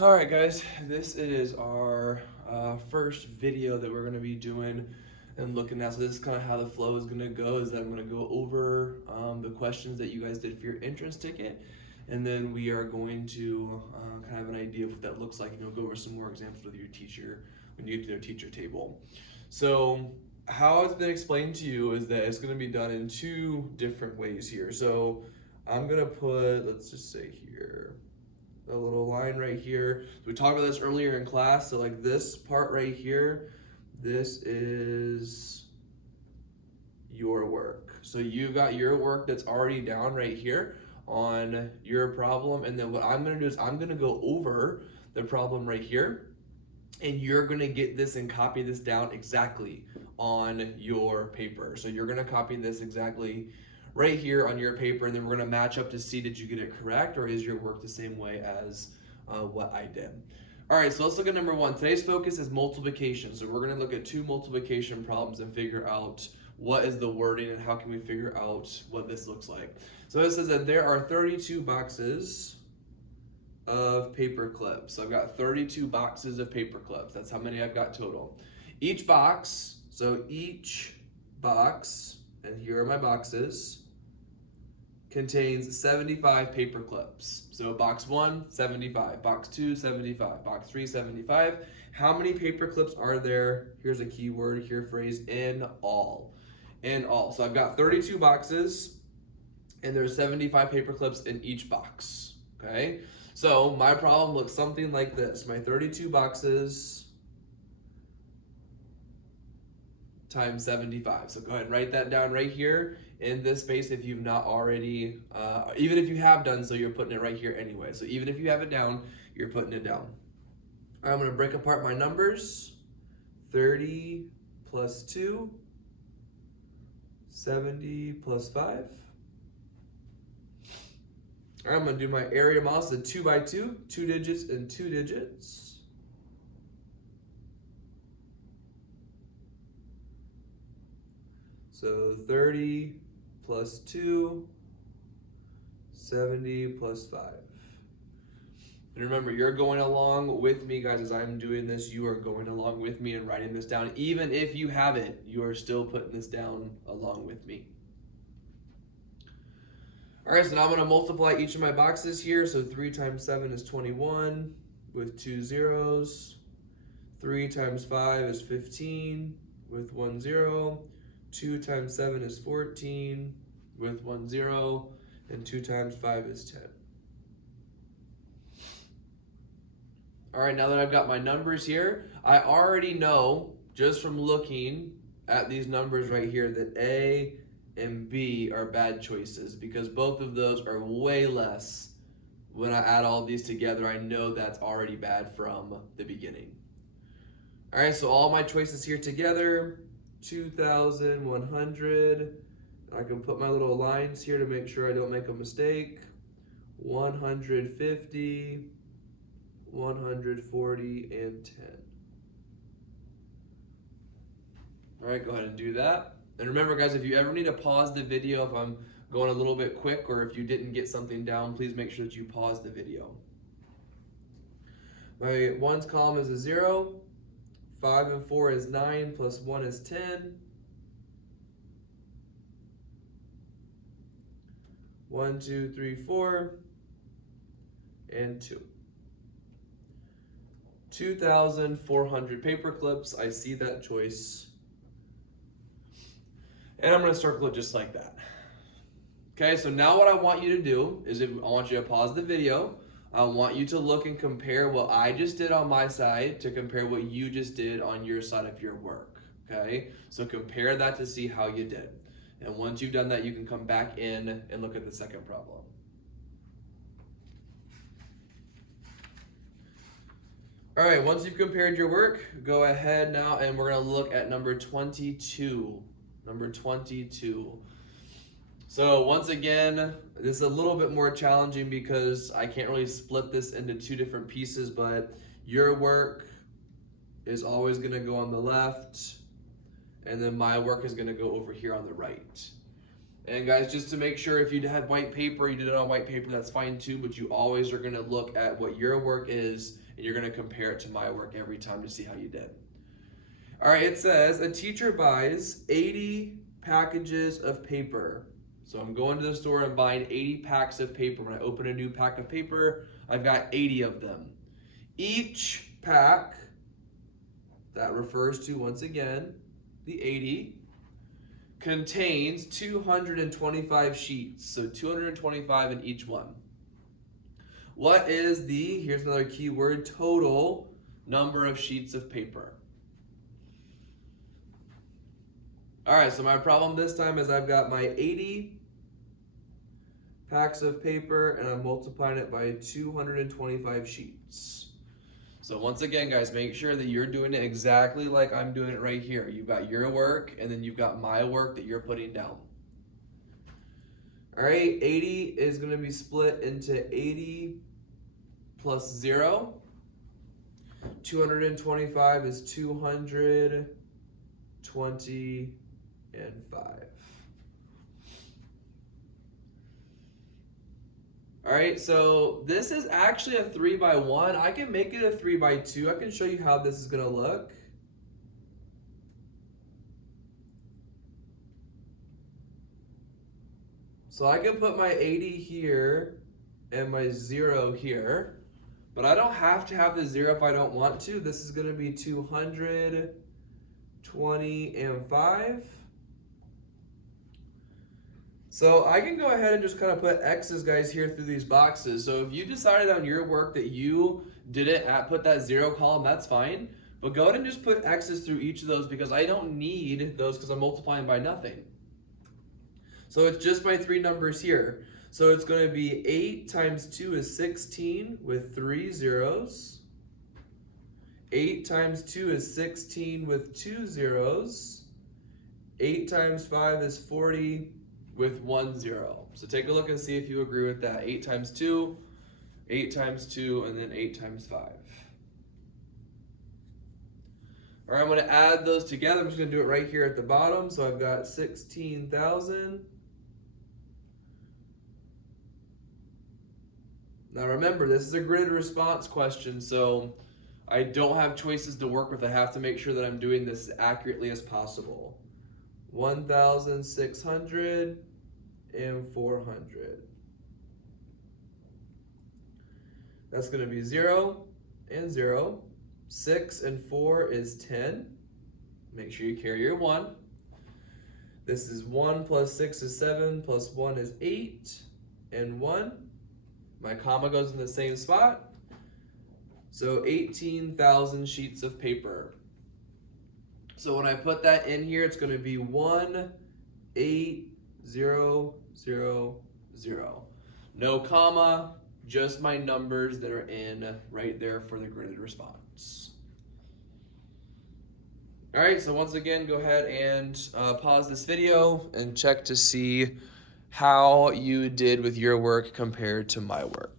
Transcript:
All right, guys, this is our first video that we're going to be doing and looking at. So this is kind of how the flow is going to go, is that I'm going to go over the questions that you guys did for your entrance ticket, and then we are going to kind of have an idea of what that looks like, and you'll go over some more examples with your teacher when you get to their teacher table. So how it's been explained to you is that it's going to be done in two different ways here. So I'm going to put, let's just say here, a little line right here. So we talked about this earlier in class. So like this part right here, this is your work. So you got your work that's already down right here on your problem. And then what I'm gonna do is I'm gonna go over the problem right here, and you're gonna get this and copy this down exactly on your paper. So you're gonna copy this exactly right here on your paper, and then we're gonna match up to see, did you get it correct, or is your work the same way as what I did? All right, so let's look at number one. Today's focus is multiplication. So we're gonna look at two multiplication problems and figure out what is the wording and how can we figure out what this looks like. So it says that there are 32 boxes of paper clips. So I've got 32 boxes of paper clips. That's how many I've got total. Each box, and here are my boxes, contains 75 paper clips. So box 1, 75, box 2, 75, box 3, 75. How many paper clips are there? Here's a keyword here, phrase, in all. In all. So I've got 32 boxes, and there's 75 paper clips in each box, okay? So my problem looks something like this. My 32 boxes times 75. So go ahead and write that down right here in this space if you've not already, even if you have done so, you're putting it right here anyway. So even if you have it down, you're putting it down. All right, I'm gonna break apart my numbers. 30 plus 2, 70 plus 5. All right, I'm gonna do my area model, so 2 by 2, 2 digits and 2 digits. So 30 plus 2, 70 plus 5. And remember, you're going along with me, guys, as I'm doing this. You are going along with me and writing this down. Even if you have it, you are still putting this down along with me. All right, so now I'm going to multiply each of my boxes here. So 3 times 7 is 21 with 2 zeros. 3 times 5 is 15 with 1 0. 2 times 7 is 14 with 1 0. And 2 times 5 is 10. All right, now that I've got my numbers here, I already know just from looking at these numbers right here that A and B are bad choices because both of those are way less. When I add all these together, I know that's already bad from the beginning. All right, so all my choices here together, 2,100. I can put my little lines here to make sure I don't make a mistake. 150, 140, and 10. All right, go ahead and do that. And remember, guys, if you ever need to pause the video, if I'm going a little bit quick or if you didn't get something down, please make sure that you pause the video. My ones column is a 0. 5 and 4 is 9, plus 1 is 10. 1, 2, 3, 4, and 2. 2,400 paper clips. I see that choice. And I'm going to circle it just like that. Okay, so now what I want you to do is I want you to pause the video. I want you to look and compare what I just did on my side to compare what you just did on your side of your work. Okay, so compare that to see how you did. And once you've done that, you can come back in and look at the second problem. All right, once you've compared your work, go ahead now and we're gonna look at number 22. Number 22. So once again, this is a little bit more challenging because I can't really split this into two different pieces, but your work is always gonna go on the left, and then my work is gonna go over here on the right. And guys, just to make sure, if you had white paper, you did it on white paper, that's fine too, but you always are gonna look at what your work is and you're gonna compare it to my work every time to see how you did. All right, it says a teacher buys 80 packages of paper. So I'm going to the store and buying 80 packs of paper. When I open a new pack of paper, I've got 80 of them. Each pack, that refers to, once again, the 80, contains 225 sheets. So 225 in each one. What is the, here's another keyword, total number of sheets of paper? All right, so my problem this time is I've got my 80 packs of paper and I'm multiplying it by 225 sheets. So once again, guys, make sure that you're doing it exactly like I'm doing it right here. You've got your work and then you've got my work that you're putting down. All right, 80 is going to be split into 80 plus 0. 225 is 225. All right, so this is actually a 3x1. I can make it a 3x2. I can show you how this is gonna look. So I can put my 80 here and my 0 here, but I don't have to have the 0 if I don't want to. This is gonna be 225. So I can go ahead and just kind of put X's, guys, here through these boxes. So if you decided on your work that you didn't put that 0 column, that's fine. But go ahead and just put X's through each of those because I don't need those because I'm multiplying by nothing. So it's just my 3 numbers here. So it's going to be 8 times 2 is 16 with 3 zeros. 8 times 2 is 16 with 2 zeros. 8 times 5 is 40 with 1 0. So take a look and see if you agree with that. 8 times 2, 8 times 2, and then 8 times 5. All right, I'm going to add those together. I'm just going to do it right here at the bottom. So I've got 16,000. Now remember, this is a grid response question, so I don't have choices to work with. I have to make sure that I'm doing this as accurately as possible. 1,600 and 400. That's going to be 0 and 0. 6 and 4 is 10. Make sure you carry your 1. This is 1 plus 6 is 7, plus 1 is 8, and 1. My comma goes in the same spot. So 18,000 sheets of paper. So when I put that in here, it's going to be 18000. No comma, just my numbers that are in right there for the gridded response. All right, so once again, go ahead and pause this video and check to see how you did with your work compared to my work.